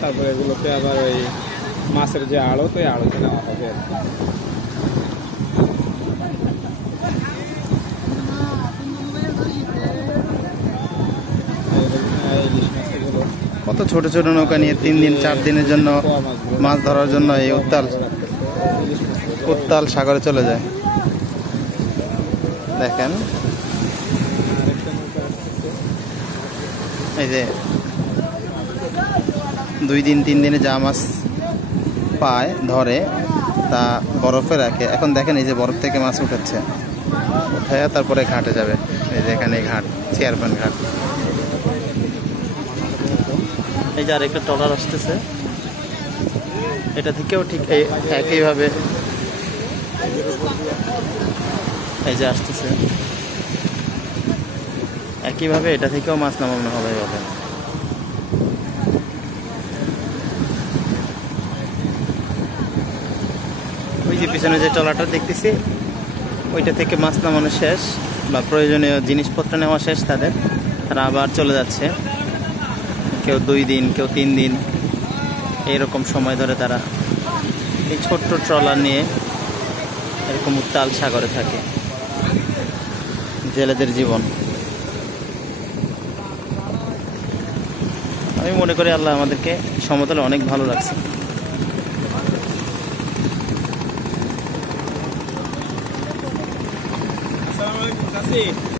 তারপরে এগুলোতে আবার ওই মাছের যে আড়ত, ওই আড়তে নেওয়া হবে আর কি। কত ছোট ছোট নৌকা নিয়ে 3 দিন 4 দিনের জন্য মাছ ধরার জন্য এই উত্তাল সাগরে চলে যায়। দেখেন এই যে 2 দিন 3 দিনে যা মাছ পায় ধরে তা বরফে রাখে। এখন দেখেন এই যে বরফ থেকে মাছ উঠাচ্ছে, উঠায় তারপরে ঘাটে যাবে। এই যে এখানে ঘাট, চেয়ারম্যান ঘাট। এই যে আরেকটা ট্রলার আসতেছে, এটা থেকেও ঠিক একইভাবে এই যে আসতেছে, একইভাবে এটা থেকেও মাছ নামানো হবে বলে। ওই যে পিছনে যে ট্রলারটা দেখতেছি, ওইটা থেকে মাছ নামানো শেষ বা প্রয়োজনীয় জিনিসপত্র নেওয়া শেষ তাদের, তারা আবার চলে যাচ্ছে। কেউ 2 দিন, কেউ 3 দিন, এইরকম সময় ধরে তারা এই ছোট্ট ট্রলার নিয়ে এরকম উত্তাল সাগরে থাকে। জেলেদের জীবন। আমি মনে করি আল্লাহ আমাদেরকে সমতলে অনেক ভালো রাখছে।